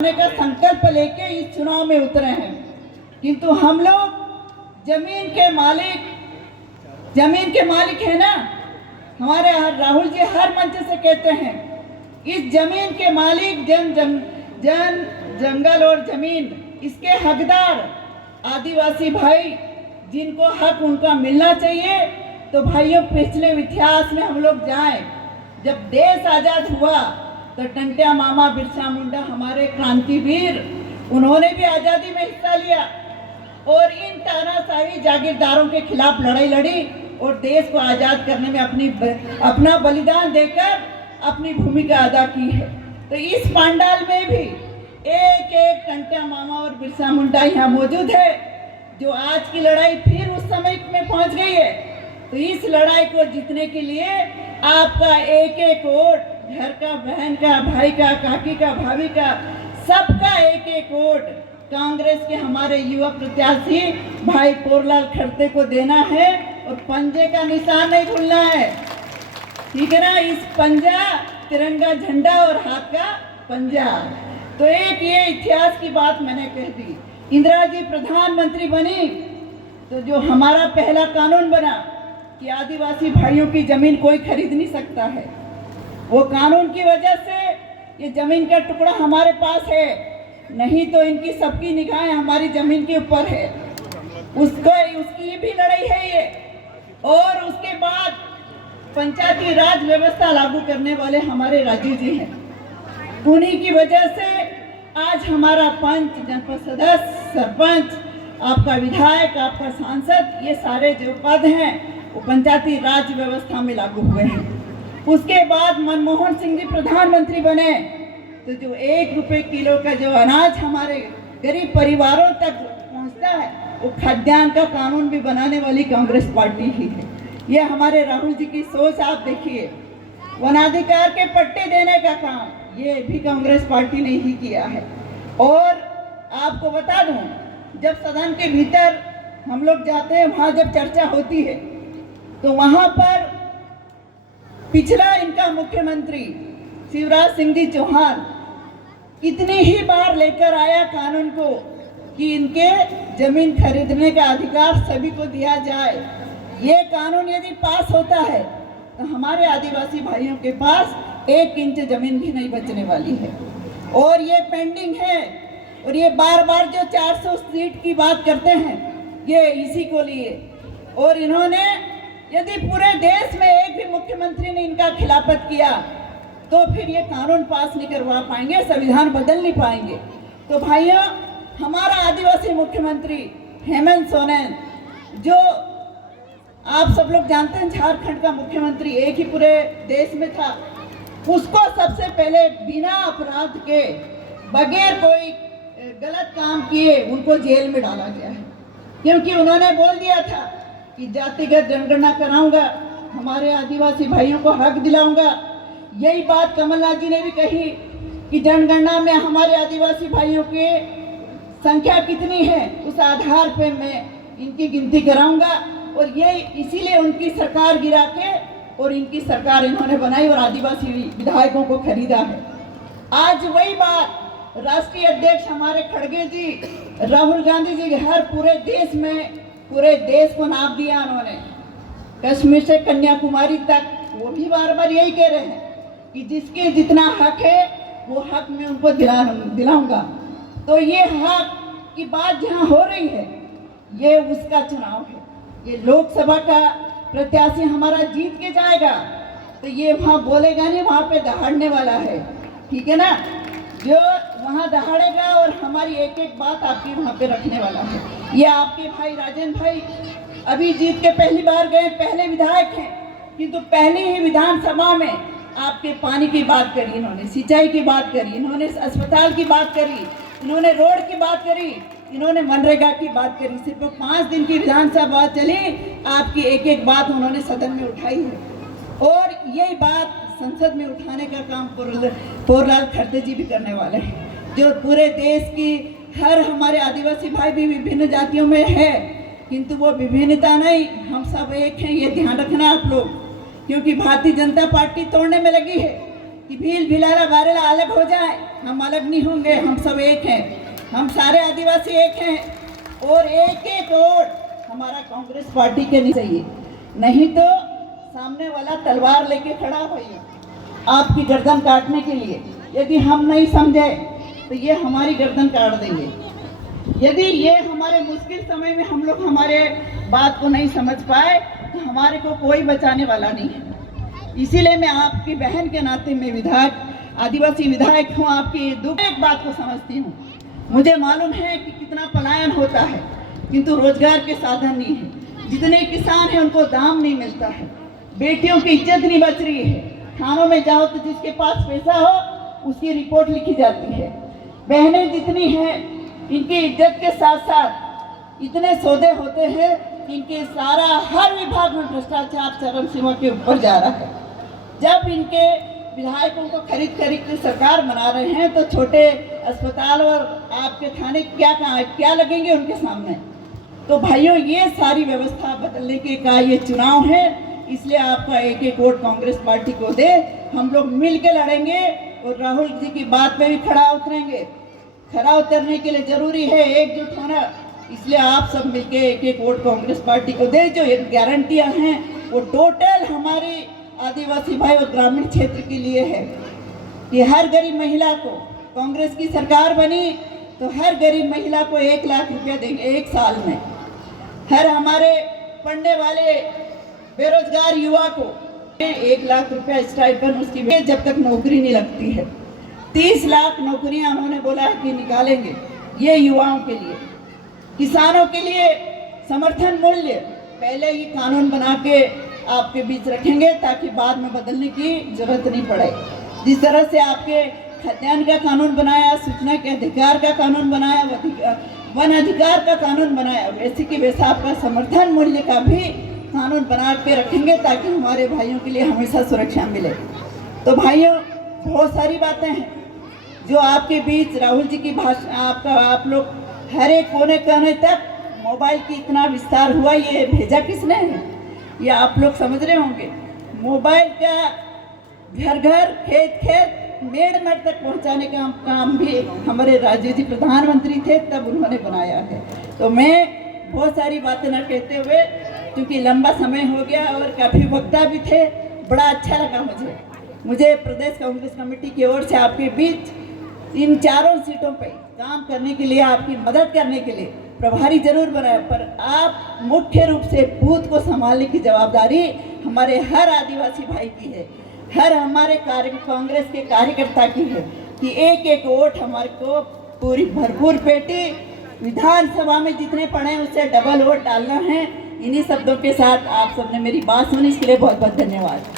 का संकल्प लेके इस चुनाव में उतरे हैं, किंतु हम लोग जमीन के मालिक है ना। हमारे राहुल जी हर मंच से कहते हैं इस जमीन के मालिक जंगल और जमीन इसके हकदार आदिवासी भाई, जिनको हक उनका मिलना चाहिए। तो भाइयों, पिछले इतिहास में हम लोग जाएं, जब देश आजाद हुआ तो टंट्या मामा बिरसा मुंडा हमारे क्रांतिवीर, उन्होंने भी आज़ादी में हिस्सा लिया और इन तानाशाही जागीरदारों के खिलाफ लड़ाई लड़ी और देश को आज़ाद करने में अपना बलिदान देकर अपनी भूमिका अदा की है। तो इस पंडाल में भी एक एक टंट्या मामा और बिरसा मुंडा यहाँ मौजूद है, जो आज की लड़ाई फिर उस समय में पहुँच गई है। तो इस लड़ाई को जीतने के लिए आपका एक एक वोट, घर का, बहन का, भाई का, काकी का, भाभी का, सबका एक एक वोट कांग्रेस के हमारे युवा प्रत्याशी भाई पोरलाल खड़ते को देना है और पंजे का निशान नहीं भूलना है, ठीक है ना। इस पंजा तिरंगा झंडा और हाथ का पंजा। तो एक ये इतिहास की बात मैंने कह दी। इंदिरा जी प्रधानमंत्री बनी तो जो हमारा पहला कानून बना कि आदिवासी भाइयों की जमीन कोई खरीद नहीं सकता है, वो कानून की वजह से ये जमीन का टुकड़ा हमारे पास है, नहीं तो इनकी सबकी निगाहें हमारी जमीन के ऊपर है। उसकी भी लड़ाई है ये। और उसके बाद पंचायती राज व्यवस्था लागू करने वाले हमारे राजीव जी हैं, उन्हीं की वजह से आज हमारा पंच, जनपद सदस्य, सरपंच, आपका विधायक, आपका सांसद, ये सारे जो पद हैं वो पंचायती राज व्यवस्था में लागू हुए हैं। उसके बाद मनमोहन सिंह जी प्रधानमंत्री बने तो जो 1 रुपये किलो का जो अनाज हमारे गरीब परिवारों तक पहुंचता है, वो खाद्यान्न का कानून भी बनाने वाली कांग्रेस पार्टी ही है। ये हमारे राहुल जी की सोच आप देखिए। वनाधिकार के पट्टे देने का काम ये भी कांग्रेस पार्टी ने ही किया है। और आपको बता दूं, जब सदन के भीतर हम लोग जाते हैं, वहाँ जब चर्चा होती है तो वहाँ पर पिछला इनका मुख्यमंत्री शिवराज सिंह जी चौहान कितनी ही बार लेकर आया कानून को कि इनके जमीन खरीदने का अधिकार सभी को दिया जाए। ये कानून यदि पास होता है तो हमारे आदिवासी भाइयों के पास 1 इंच जमीन भी नहीं बचने वाली है। और ये पेंडिंग है। और ये बार बार जो 400 सीट की बात करते हैं, ये इसी को लिए। और इन्होंने यदि पूरे देश में एक भी मुख्यमंत्री ने इनका खिलाफत किया तो फिर ये कानून पास नहीं करवा पाएंगे, संविधान बदल नहीं पाएंगे। तो भाइयों, हमारा आदिवासी मुख्यमंत्री हेमंत सोरेन, जो आप सब लोग जानते हैं झारखंड का मुख्यमंत्री एक ही पूरे देश में था, उसको सबसे पहले बिना अपराध के, बगैर कोई गलत काम किए उनको जेल में डाला गया है, क्योंकि उन्होंने बोल दिया था कि जातिगत जनगणना कराऊंगा, हमारे आदिवासी भाइयों को हक दिलाऊंगा। यही बात कमलनाथ जी ने भी कही कि जनगणना में हमारे आदिवासी भाइयों की संख्या कितनी है, उस आधार पे मैं इनकी गिनती कराऊंगा। और ये इसीलिए उनकी सरकार गिरा के और इनकी सरकार इन्होंने बनाई और आदिवासी विधायकों को खरीदा है। आज वही बात राष्ट्रीय अध्यक्ष हमारे खड़गे जी, राहुल गांधी जी हर पूरे देश को नाप दिया उन्होंने, कश्मीर से कन्याकुमारी तक। वो भी बार बार यही कह रहे हैं कि जिसके जितना हक है वो हक मैं उनको दिलाऊंगा। तो ये हक की बात जहाँ हो रही है, ये उसका चुनाव है। ये लोकसभा का प्रत्याशी हमारा जीत के जाएगा तो ये वहाँ बोलेगा नहीं, वहाँ पे दहाड़ने वाला है, ठीक है ना। जो वहाँ दहाड़ेगा और हमारी एक एक बात आपकी वहाँ पे रखने वाला है। ये आपके भाई राजेंद्र भाई अभी जीत के पहली बार गए, पहले विधायक हैं, किंतु पहली ही विधानसभा में आपके पानी की बात करी, इन्होंने सिंचाई की बात करी, इन्होंने अस्पताल की बात करी, इन्होंने रोड की बात करी, इन्होंने मनरेगा की बात करी। सिर्फ 5 दिन की विधानसभा चली, आपकी एक एक बात उन्होंने सदन में उठाई है। और यही बात संसद में उठाने का काम पोरलाल खड़ते जी भी करने वाले हैं, जो पूरे देश की हर हमारे आदिवासी भाई भी विभिन्न जातियों में है, किंतु वो विभिन्नता नहीं, हम सब एक हैं, ये ध्यान रखना आप लोग, क्योंकि भारतीय जनता पार्टी तोड़ने में लगी है। कि भील भिलाला बारेला अलग हो जाए, हम अलग नहीं होंगे, हम सब एक हैं, हम सारे आदिवासी एक हैं और एक एक वोट हमारा कांग्रेस पार्टी के नहीं चाहिए, नहीं तो सामने वाला तलवार लेके खड़ा होइए आपकी गर्दन काटने के लिए। यदि हम नहीं समझे तो ये हमारी गर्दन काट देंगे। यदि ये हमारे मुश्किल समय में हम लोग हमारे बात को नहीं समझ पाए तो हमारे को कोई बचाने वाला नहीं है। इसीलिए मैं आपकी बहन के नाते में विधायक, आदिवासी विधायक हूँ, आपकी दुख एक बात को समझती हूँ। मुझे मालूम है कि कितना पलायन होता है, किंतु रोजगार के साधन नहीं है। जितने किसान हैं उनको दाम नहीं मिलता है, बेटियों की इज्जत नहीं बच रही है। थानों में जाओ तो जिसके पास पैसा हो उसकी रिपोर्ट लिखी जाती है। बहनें जितनी हैं इनकी इज्जत के साथ साथ इतने सौदे होते हैं कि इनके सारा हर विभाग में भ्रष्टाचार चरम सीमा के ऊपर जा रहा है। जब इनके विधायकों को खरीद खरीद के सरकार बना रहे हैं तो छोटे अस्पताल और आपके थाने क्या लगेंगे उनके सामने। तो भाइयों, ये सारी व्यवस्था बदलने के का ये चुनाव है, इसलिए आपका एक एक वोट कांग्रेस पार्टी को दे। हम लोग मिल के लड़ेंगे और राहुल जी की बात पे भी खड़ा उतरेंगे। खड़ा उतरने के लिए जरूरी है एकजुट होना, इसलिए आप सब मिलके एक एक वोट कांग्रेस पार्टी को दे। जो गारंटियां हैं वो टोटल हमारे आदिवासी भाई और ग्रामीण क्षेत्र के लिए है कि हर गरीब महिला को, कांग्रेस की सरकार बनी तो हर गरीब महिला को 1 लाख रुपया देंगे एक साल में। हर हमारे पढ़ने वाले बेरोजगार युवा को 1 लाख रुपया स्टाइपेंड उसकी जब तक नौकरी नहीं लगती है। 30 लाख नौकरियां उन्होंने बोला है कि निकालेंगे ये युवाओं के लिए। किसानों के लिए समर्थन मूल्य पहले ही कानून बना के आपके बीच रखेंगे ताकि बाद में बदलने की जरूरत नहीं पड़े। जिस तरह से आपके खाद्यान्न का कानून बनाया, सूचना के अधिकार का कानून बनाया, वन अधिकार का कानून बनाया, वैसे कि वैसा आपका समर्थन मूल्य का भी कानून बना के रखेंगे ताकि हमारे भाइयों के लिए हमेशा सुरक्षा मिले। तो भाइयों, बहुत सारी बातें हैं जो आपके बीच राहुल जी की भाषा, आप लोग हर एक कोने कोने तक मोबाइल की इतना विस्तार हुआ, ये भेजा किसने है ये आप लोग समझ रहे होंगे। मोबाइल का घर घर, खेत खेत, मेड़ मेड़ तक पहुंचाने का काम भी हमारे राजीव जी प्रधानमंत्री थे तब उन्होंने बनाया है। तो मैं बहुत सारी बातें न कहते हुए, क्योंकि लंबा समय हो गया और काफ़ी वक्ता भी थे, बड़ा अच्छा लगा मुझे प्रदेश कांग्रेस कमेटी की ओर से आपके बीच इन चारों सीटों पे काम करने के लिए, आपकी मदद करने के लिए प्रभारी जरूर बनाया, पर आप मुख्य रूप से बूथ को संभालने की जवाबदारी हमारे हर आदिवासी भाई की है, हर हमारे कांग्रेस के कार्यकर्ता की है कि एक एक वोट हमारे को पूरी भरपूर पेटी विधानसभा में जितने पड़े हैं उससे डबल वोट डालना है। इन्हीं शब्दों के साथ आप सबने मेरी बात सुनी, इसके लिए बहुत बहुत धन्यवाद।